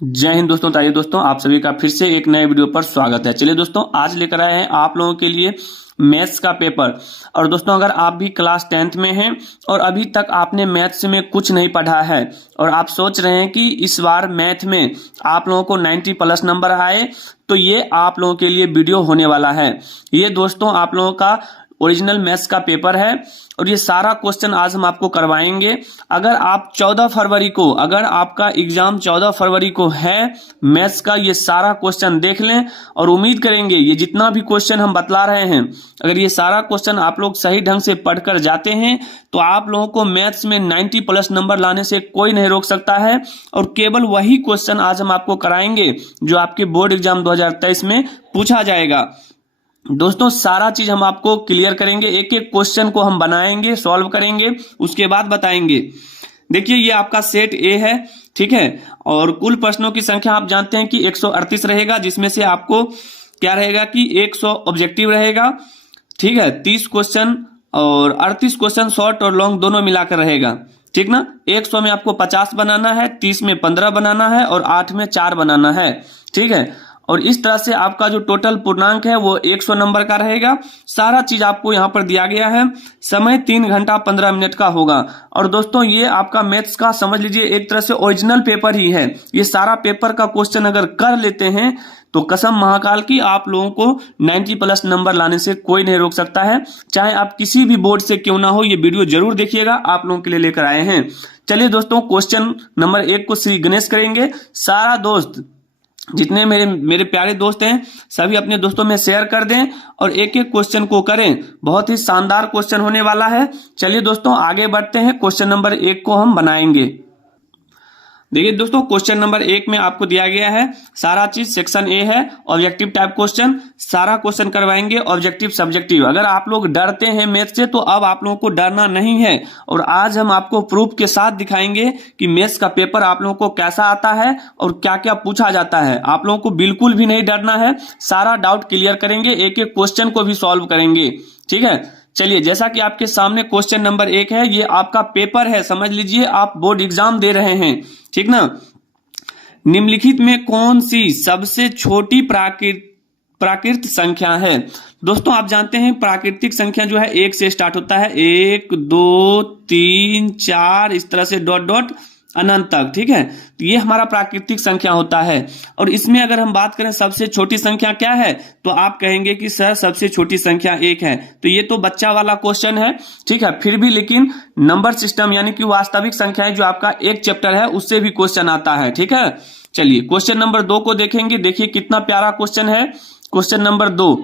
जय हिंद दोस्तों। ताइए दोस्तों, आप सभी का फिर से एक नए वीडियो पर स्वागत है। चलिए दोस्तों, आज लेकर आए हैं आप लोगों के लिए मैथ्स का पेपर। और दोस्तों, अगर आप भी क्लास 10th में हैं और अभी तक आपने मैथ्स में कुछ नहीं पढ़ा है और आप सोच रहे हैं कि इस बार मैथ में आप लोगों को 90 प्लस नंबर आए, तो ये आप लोगों के लिए वीडियो होने वाला है। ये दोस्तों आप लोगों का ओरिजिनल मैथ्स का पेपर है और ये सारा क्वेश्चन आज हम आपको करवाएंगे। अगर आप 14 फरवरी को, अगर आपका एग्जाम 14 फरवरी को है मैथ्स का, ये सारा क्वेश्चन देख लें और उम्मीद करेंगे ये जितना भी क्वेश्चन हम बतला रहे हैं, अगर ये सारा क्वेश्चन आप लोग सही ढंग से पढ़कर जाते हैं तो आप लोगों को मैथ्स में 90 प्लस नंबर लाने से कोई नहीं रोक सकता है। और केवल वही क्वेश्चन आज हम आपको कराएंगे जो आपके बोर्ड एग्जाम 2023 में पूछा जाएगा। दोस्तों, सारा चीज हम आपको क्लियर करेंगे, एक एक क्वेश्चन को हम बनाएंगे, सॉल्व करेंगे, उसके बाद बताएंगे। देखिए, ये आपका सेट ए है, ठीक है। और कुल प्रश्नों की संख्या आप जानते हैं कि 138 रहेगा, जिसमें से आपको क्या रहेगा कि 100 ऑब्जेक्टिव रहेगा, ठीक है। 30 क्वेश्चन और 38 क्वेश्चन शॉर्ट और लॉन्ग दोनों मिलाकर रहेगा, ठीक ना। 100 में आपको 50 बनाना है, 30 में 15 बनाना है और 8 में 4 बनाना है, ठीक है। और इस तरह से आपका जो टोटल पूर्णांक है वो 100 नंबर का रहेगा। सारा चीज आपको यहाँ पर दिया गया है। समय 3 घंटा 15 मिनट का होगा। और दोस्तों, ये आपका मैथ्स का समझ लीजिए एक तरह से ओरिजिनल पेपर ही है। ये सारा पेपर का क्वेश्चन अगर कर लेते हैं तो कसम महाकाल की आप लोगों को 90 प्लस नंबर लाने से कोई नहीं रोक सकता है। चाहे आप किसी भी बोर्ड से क्यों ना हो, ये वीडियो जरूर देखिएगा, आप लोगों के लिए लेकर आए हैं। चलिए दोस्तों, क्वेश्चन नंबर 1 को श्री गणेश करेंगे। सारा दोस्त, जितने मेरे प्यारे दोस्त हैं, सभी अपने दोस्तों में शेयर कर दें और एक एक क्वेश्चन को करें। बहुत ही शानदार क्वेश्चन होने वाला है। चलिए दोस्तों, आगे बढ़ते हैं। क्वेश्चन नंबर 1 को हम बनाएंगे। देखिए दोस्तों, क्वेश्चन नंबर 1 में आपको दिया गया है सारा चीज। सेक्शन ए है, ऑब्जेक्टिव टाइप क्वेश्चन। सारा क्वेश्चन करवाएंगे ऑब्जेक्टिव सब्जेक्टिव। अगर आप लोग डरते हैं मैथ से तो अब आप लोगों को डरना नहीं है। और आज हम आपको प्रूफ के साथ दिखाएंगे कि मैथ्स का पेपर आप लोगों को कैसा आता है और क्या क्या पूछा जाता है। आप लोगों को बिल्कुल भी नहीं डरना है, सारा डाउट क्लियर करेंगे, एक एक क्वेश्चन को भी सॉल्व करेंगे, ठीक है। चलिए, जैसा कि आपके सामने क्वेश्चन नंबर 1 है, ये आपका पेपर है, समझ लीजिए आप बोर्ड एग्जाम दे रहे हैं, ठीक ना। निम्नलिखित में कौन सी सबसे छोटी प्राकृत संख्या है? दोस्तों, आप जानते हैं प्राकृतिक संख्या जो है 1 से स्टार्ट होता है। 1 2 3 4 इस तरह से डॉट डॉट अनंत तक, ठीक है। तो ये हमारा प्राकृतिक संख्या होता है। और इसमें अगर हम बात करें सबसे छोटी संख्या क्या है, तो आप कहेंगे कि सर सबसे छोटी संख्या 1 है। तो ये तो बच्चा वाला क्वेश्चन है, ठीक है। फिर भी लेकिन नंबर सिस्टम यानी कि वास्तविक संख्याएं जो आपका एक चैप्टर है उससे भी क्वेश्चन आता है, ठीक है। चलिए, क्वेश्चन नंबर 2 को देखेंगे। देखिए कितना प्यारा क्वेश्चन है। क्वेश्चन नंबर 2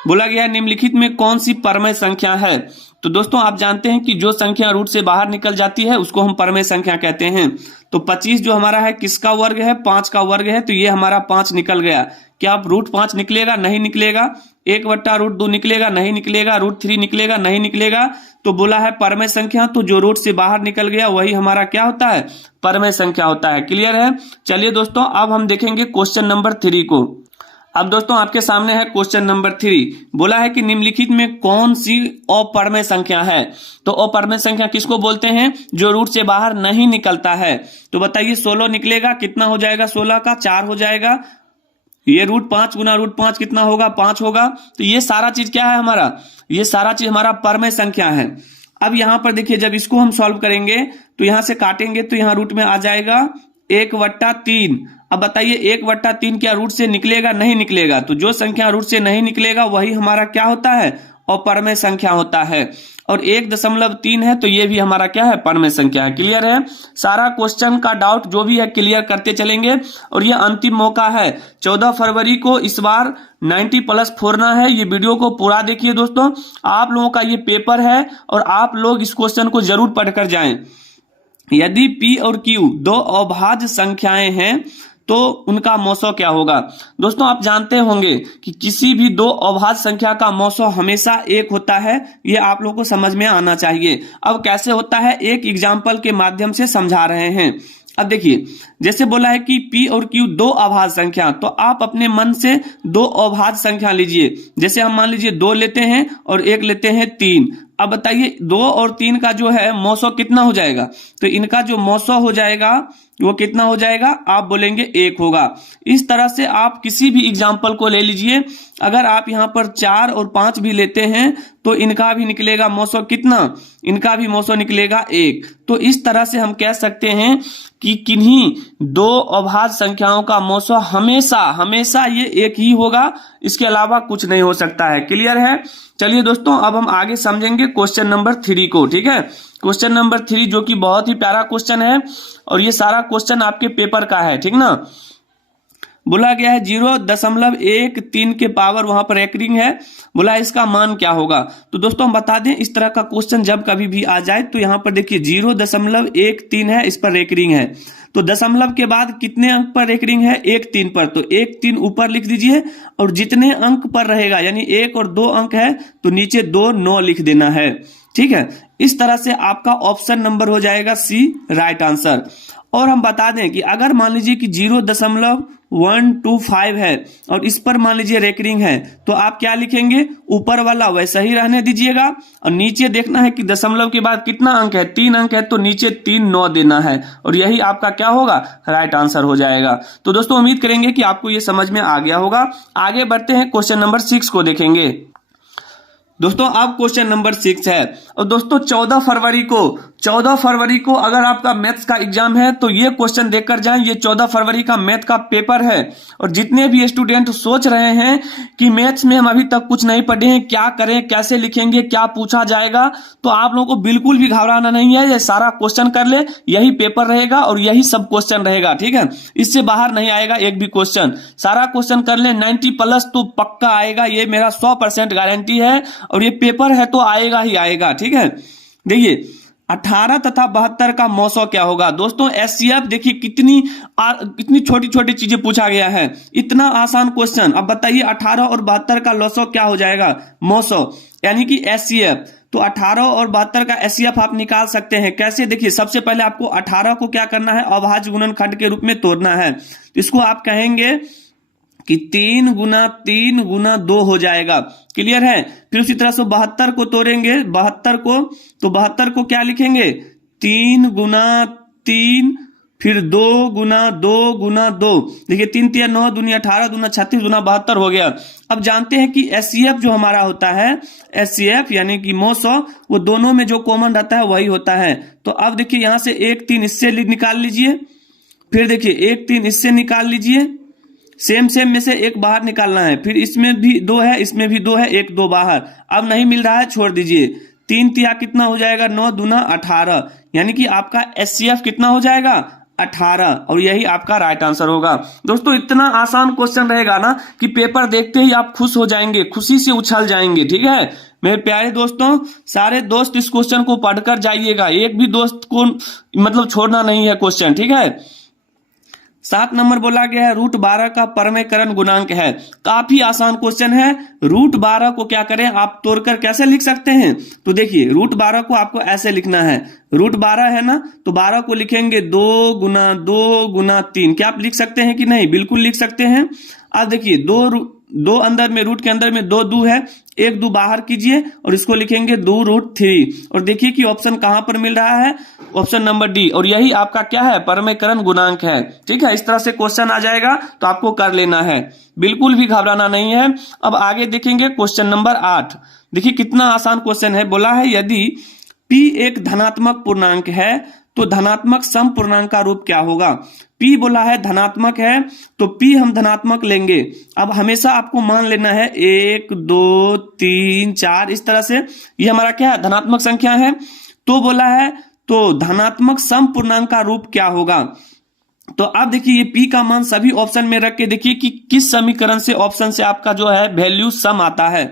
बोला गया निम्नलिखित में कौन सी परमेय संख्या है? तो दोस्तों, आप जानते हैं कि जो संख्या रूट से बाहर निकल जाती है उसको हम परमेय संख्या कहते हैं। तो 25 जो हमारा है किसका वर्ग है? 5 का वर्ग है। तो ये हमारा 5 निकल गया। क्या आप रूट 5 निकलेगा? नहीं निकलेगा। 1/√2 निकलेगा? नहीं निकलेगा। √3 निकलेगा? नहीं निकलेगा। तो बोला है परमेय संख्या, तो जो रूट से बाहर निकल गया वही हमारा क्या होता है? परमेय संख्या होता है। क्लियर है? चलिए दोस्तों, अब हम देखेंगे क्वेश्चन नंबर 3 को। अब दोस्तों, आपके सामने है क्वेश्चन नंबर 3। बोला है कि निम्नलिखित में कौन सी अपरमेय संख्या है? तो अपरमेय संख्या किसको बोलते हैं? जो रूट से बाहर नहीं निकलता है। तो बताइए 16 निकलेगा, कितना हो जाएगा? 16 का 4 हो जाएगा। ये √5 गुना √5 कितना होगा? 5 होगा। तो ये सारा चीज क्या है हमारा? ये सारा चीज हमारा परमेय संख्या है। अब यहां पर देखिए, जब इसको हम सॉल्व करेंगे तो यहां से काटेंगे तो यहां रूट में आ जाएगा 1/3। अब बताइए 1/3 क्या रूट से निकलेगा? नहीं निकलेगा। तो जो संख्या रूट से नहीं निकलेगा वही हमारा क्या होता है? अपरमेय संख्या होता है। और 1.3 है तो ये भी हमारा क्या है? परमेय संख्या है। क्लियर है? सारा क्वेश्चन का डाउट जो भी है क्लियर करते चलेंगे। और ये अंतिम मौका है, 14 फरवरी को इस बार 90 प्लस फोड़ना है। ये वीडियो को पूरा देखिए दोस्तों, आप लोगों का ये पेपर है और आप लोग इस क्वेश्चन को जरूर पढ़कर जाएं। यदि P और Q दो अभाज्य संख्याएं हैं तो उनका मौसो क्या होगा? दोस्तों, आप जानते होंगे कि किसी भी दो अभाज्य संख्या का मौसो हमेशा 1 होता है। ये आप लोगों को समझ में आना चाहिए। अब कैसे होता है, एक एग्जाम्पल के माध्यम से समझा रहे हैं। अब देखिए, जैसे बोला है कि P और Q दो अभाज्य संख्या, तो आप अपने मन से दो अभाज्य संख्या लीजिए। जैसे हम मान लीजिए 2 लेते हैं और 1 लेते हैं 3। अब बताइए 2 और 3 का जो है मौसो कितना हो जाएगा, तो इनका जो मौसो हो जाएगा वो कितना हो जाएगा, आप बोलेंगे 1 होगा। इस तरह से आप किसी भी एग्जाम्पल को ले लीजिए, अगर आप यहाँ पर 4 और 5 भी लेते हैं तो इनका भी निकलेगा मौसो कितना, इनका भी मौसो निकलेगा 1। तो इस तरह से हम कह सकते हैं कि किन्हीं दो अभाज्य संख्याओं का मौसो हमेशा हमेशा ये 1 ही होगा, इसके अलावा कुछ नहीं हो सकता है। क्लियर है? चलिए दोस्तों अब हम आगे समझेंगे क्वेश्चन नंबर 3 को। ठीक है, क्वेश्चन नंबर 3 जो कि बहुत ही प्यारा क्वेश्चन है और ये सारा क्वेश्चन आपके पेपर का है। ठीक ना, बोला गया है 0.13 के पावर वहां पर रेकरिंग है, बोला इसका मान क्या होगा। तो दोस्तों हम बता दें, इस तरह का क्वेश्चन जब कभी भी आ जाए तो यहाँ पर देखिए 0.13 है, इस पर रेकरिंग है, तो दशमलव के बाद कितने अंक पर रेकरिंग है, 1 3 पर, तो 1 3 ऊपर लिख दीजिए और जितने अंक पर रहेगा यानी 1 और 2 अंक है तो नीचे 2 9 लिख देना है। ठीक है, इस तरह से आपका ऑप्शन नंबर हो जाएगा सी राइट आंसर। और हम बता दें कि अगर मान लीजिए कि 0.125 है और इस पर मान लीजिए रेकरिंग है तो आप क्या लिखेंगे, ऊपर वाला वैसा ही रहने दीजिएगा और नीचे देखना है कि दशमलव के बाद कितना अंक है, 3 अंक है, तो नीचे 3 9 देना है और यही आपका क्या होगा, राइट आंसर हो जाएगा। तो दोस्तों उम्मीद करेंगे कि आपको ये समझ में आ गया होगा। आगे बढ़ते हैं, क्वेश्चन नंबर 6 को देखेंगे। दोस्तों अब क्वेश्चन नंबर 6 है और दोस्तों 14 फरवरी को अगर आपका मैथ्स का एग्जाम है तो ये क्वेश्चन देखकर जाएं। ये 14 फरवरी का मैथ का पेपर है और जितने भी स्टूडेंट सोच रहे हैं कि मैथ्स में हम अभी तक कुछ नहीं पढ़े हैं, क्या करें, कैसे लिखेंगे, क्या पूछा जाएगा, तो आप लोगों को बिल्कुल भी घबराना नहीं है। ये सारा क्वेश्चन कर ले, यही पेपर रहेगा और यही सब क्वेश्चन रहेगा। ठीक है, इससे बाहर नहीं आएगा एक भी क्वेश्चन, सारा क्वेश्चन कर ले, 90+ तो पक्का आएगा, ये मेरा 100% गारंटी है और ये पेपर है तो आएगा ही आएगा। ठीक है, देखिए 18 तथा 72 का मौसो क्या होगा। दोस्तों एचसीएफ देखिए कितनी छोटी छोटी चीजें पूछा गया है, इतना आसान क्वेश्चन। अब बताइए 18 और 72 का लॉसो क्या हो जाएगा, मौसो यानी कि एचसीएफ। तो 18 और 72 का एचसीएफ आप निकाल सकते हैं कैसे, देखिए सबसे पहले आपको 18 को क्या करना है, अभाज्य गुणनखंड के रूप में तोड़ना है। तो इसको आप कहेंगे कि 3 गुना 3 गुना 2 हो जाएगा। क्लियर है? फिर उसी तरह से 72 को तोड़ेंगे, 72 को, तो 72 को क्या लिखेंगे, 3 गुना 3 फिर 2 गुना 2 गुना 2, देखिए 3 3 9 दूनी 18 दूना 36 दूना 72 हो गया। अब जानते हैं कि एचसीएफ जो हमारा होता है, एचसीएफ यानी कि मौसो, वो दोनों में जो कॉमन रहता है वही होता है। तो अब देखिए यहां से 1 3 इससे निकाल लीजिए, फिर देखिए 1 3 इससे निकाल लीजिए, सेम में से 1 बाहर निकालना है, फिर इसमें भी 2 है, इसमें भी 2 है, 1 2 बाहर, अब नहीं मिल रहा है छोड़ दीजिए। 3 3 कितना हो जाएगा, 9 दूना 18, यानी कि आपका एचसीएफ कितना हो जाएगा, 18, और यही आपका राइट आंसर होगा। दोस्तों इतना आसान क्वेश्चन रहेगा ना कि पेपर देखते ही आप खुश हो जाएंगे, खुशी से उछल जाएंगे। ठीक है मेरे प्यारे दोस्तों, सारे दोस्त इस क्वेश्चन को पढ़कर जाइएगा, एक भी दोस्त को मतलब छोड़ना नहीं है क्वेश्चन। ठीक है, 7 नंबर बोला गया है √12 का परमेकरण गुणांक है। काफी आसान क्वेश्चन है। √12 को क्या करें, आप तोड़कर कैसे लिख सकते हैं, तो देखिए √12 को आपको ऐसे लिखना है, √12 है ना, तो 12 को लिखेंगे 2 गुना 2 गुना 3। क्या आप लिख सकते हैं कि नहीं, बिल्कुल लिख सकते हैं। अब देखिए 2 अंदर में, रूट के अंदर में 2 2 है, 1 2 बाहर कीजिए और इसको लिखेंगे 2√3 और देखिए कि ऑप्शन कहां पर मिल रहा है, ऑप्शन नंबर डी, और यही आपका क्या है, परमेकरण गुणांक है। ठीक है, इस तरह से क्वेश्चन आ जाएगा तो आपको कर लेना है, बिल्कुल भी घबराना नहीं है। अब आगे देखेंगे क्वेश्चन नंबर 8, देखिए कितना आसान क्वेश्चन है। बोला है यदि p एक धनात्मक पूर्णांक है तो धनात्मक सम पूर्णांक का रूप क्या होगा। p बोला है धनात्मक है तो p हम धनात्मक लेंगे। अब हमेशा आपको मान लेना है 1 2 3 4, इस तरह से ये हमारा क्या है, धनात्मक संख्या है। तो बोला है तो धनात्मक सम पूर्णांक का रूप क्या होगा। तो आप देखिए ये p का मान सभी ऑप्शन में रख के देखिए कि किस समीकरण से, ऑप्शन से आपका जो है वैल्यू सम आता है।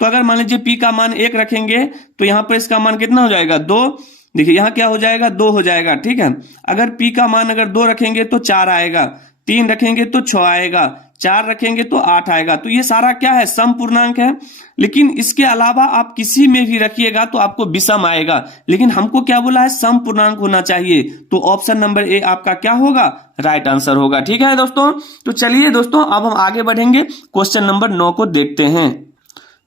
तो अगर मान लीजिए p का मान 1 रखेंगे तो यहाँ पर इसका मान कितना हो जाएगा, 2, देखिए यहाँ क्या हो जाएगा, 2 हो जाएगा। ठीक है, अगर p का मान अगर 2 रखेंगे तो 4 आएगा, 3 रखेंगे तो 6 आएगा, 4 रखेंगे तो 8 आएगा। तो ये सारा क्या है, सम पूर्णांक है। लेकिन इसके अलावा आप किसी में भी रखिएगा तो आपको विषम आएगा, लेकिन हमको क्या बोला है, सम पूर्णांक होना चाहिए। तो ऑप्शन नंबर ए आपका क्या होगा, राइट आंसर होगा। ठीक है दोस्तों, तो चलिए दोस्तों अब हम आगे बढ़ेंगे, क्वेश्चन नंबर 9 को देखते हैं।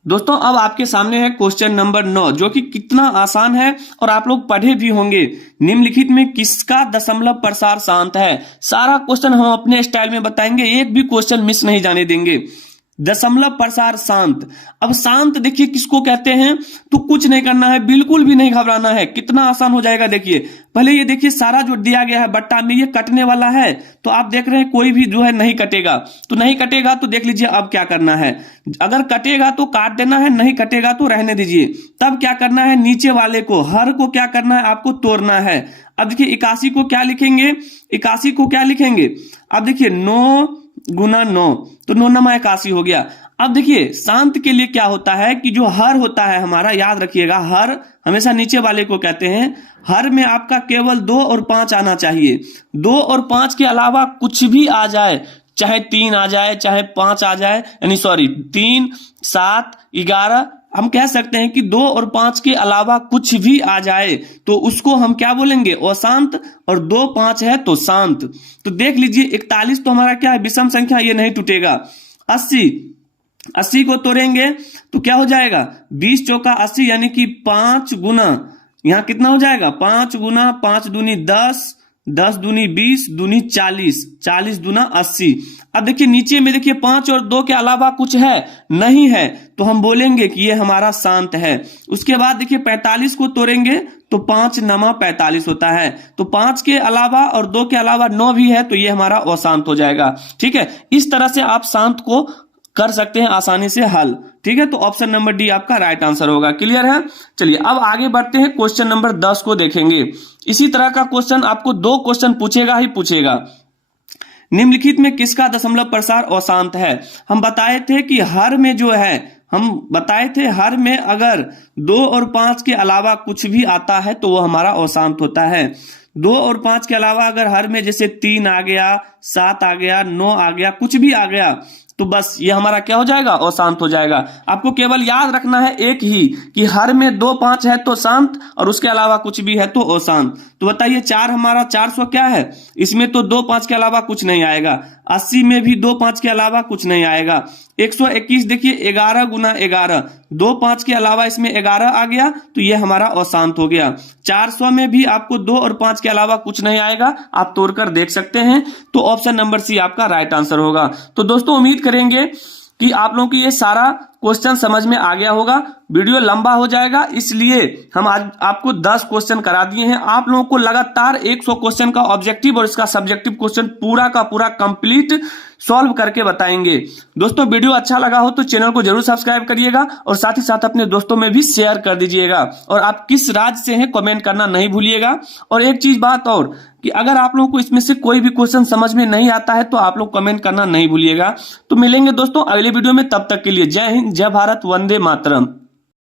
दोस्तों अब आपके सामने है क्वेश्चन नंबर 9, जो कि कितना आसान है और आप लोग पढ़े भी होंगे। निम्नलिखित में किसका दशमलव प्रसार शांत है? सारा क्वेश्चन हम अपने स्टाइल में बताएंगे, एक भी क्वेश्चन मिस नहीं जाने देंगे। दशमलव प्रसार शांत। अब शांत देखिए किसको कहते हैं, तो कुछ नहीं करना है, बिल्कुल भी नहीं घबराना है, कितना आसान हो जाएगा। देखिए पहले ये देखिए सारा जो दिया गया है बट्टा में ये कटने वाला है, तो आप देख रहे हैं कोई भी जो है नहीं कटेगा, तो नहीं कटेगा तो देख लीजिए अब क्या करना है। अगर कटेगा तो काट देना है, नहीं कटेगा तो रहने दीजिए। तब क्या करना है, नीचे वाले को हर को क्या करना है, आपको तोड़ना है। अब देखिए 81 को क्या लिखेंगे, 81 को क्या लिखेंगे, अब देखिए 9 गुना 9, तो 9 नमा 81 हो गया। अब देखिए शांत के लिए क्या होता है कि जो हर होता है हमारा, याद रखिएगा हर हमेशा नीचे वाले को कहते हैं। हर में आपका केवल 2 और 5 आना चाहिए। 2 और 5 के अलावा कुछ भी आ जाए, चाहे 3 आ जाए, चाहे 5 आ जाए, यानी सॉरी 3, 7, 11, हम कह सकते हैं कि 2 और 5 के अलावा कुछ भी आ जाए तो उसको हम क्या बोलेंगे, अशांत। और 2, 5 है तो शांत। तो देख लीजिए 41 तो हमारा क्या है, विषम संख्या, ये नहीं टूटेगा। 80 को तोड़ेंगे तो क्या हो जाएगा, 20 चौका 80, यानी कि 5 गुना, यहां कितना हो जाएगा, 5 गुना 5 दूनी 10, 10 दूनी 20, दूनी 40, 40 दूना 80। अब देखिए नीचे में देखिए 5 और 2 के अलावा कुछ है नहीं है, तो हम बोलेंगे कि ये हमारा शांत है। उसके बाद देखिए 45 को तोड़ेंगे तो 5 नमा 45 होता है, तो 5 के अलावा और 2 के अलावा 9 भी है, तो ये हमारा अशांत हो जाएगा। ठीक है, इस तरह से आप शांत को कर सकते हैं आसानी से हल। ठीक है, तो ऑप्शन नंबर डी आपका राइट आंसर होगा। क्लियर है? चलिए अब आगे बढ़ते हैं, क्वेश्चन नंबर 10 को देखेंगे। इसी तरह का क्वेश्चन आपको 2 क्वेश्चन पूछेगा ही पूछेगा। निम्नलिखित में किसका दशमलव प्रसार अशांत है? हम बताए थे कि हर में जो है, हम बताए थे हर में अगर 2 और 5 के अलावा कुछ भी आता है तो वो हमारा अशांत होता है। 2 और 5 के अलावा अगर हर में जैसे 3 आ गया, 7 आ गया, 9 आ गया, कुछ भी आ गया, तो बस ये हमारा क्या हो जाएगा, अशांत हो जाएगा। आपको केवल याद रखना है एक ही कि हर में 2, 5 है तो शांत और उसके अलावा कुछ भी है तो अशांत। तो बताइए 4 हमारा 400 क्या है, इसमें तो 2, 5 के अलावा कुछ नहीं आएगा। 80 में भी 2, 5 के अलावा कुछ नहीं आएगा। 121 देखिए 11 गुना 11, 2, 5 के अलावा इसमें 11 आ गया, तो ये हमारा अशांत हो गया। 400 में भी आपको 2 और 5 के अलावा कुछ नहीं आएगा, आप तोड़कर देख सकते हैं। तो ऑप्शन नंबर सी आपका राइट आंसर होगा। तो दोस्तों उम्मीद करेंगे कि आप लोगों को ये सारा क्वेश्चन समझ में आ गया होगा। वीडियो लंबा हो जाएगा, इसलिए हम आज आपको 10 क्वेश्चन करा दिए हैं। आप लोगों को लगातार 100 क्वेश्चन का ऑब्जेक्टिव और इसका सब्जेक्टिव क्वेश्चन पूरा का पूरा कंप्लीट सॉल्व करके बताएंगे। दोस्तों वीडियो अच्छा लगा हो तो चैनल को जरूर सब्सक्राइब करिएगा और साथ ही साथ अपने दोस्तों में भी शेयर कर दीजिएगा। और आप किस राज्य से हैं कमेंट करना नहीं भूलिएगा। और एक चीज बात और कि अगर आप लोगों को इसमें से कोई भी क्वेश्चन समझ में नहीं आता है तो आप लोग कमेंट करना नहीं भूलिएगा। तो मिलेंगे दोस्तों अगले वीडियो में, तब तक के लिए जय हिंद, जय भारत, वंदे मातरम।